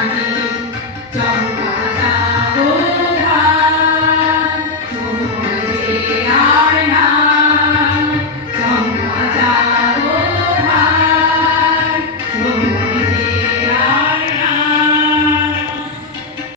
I need.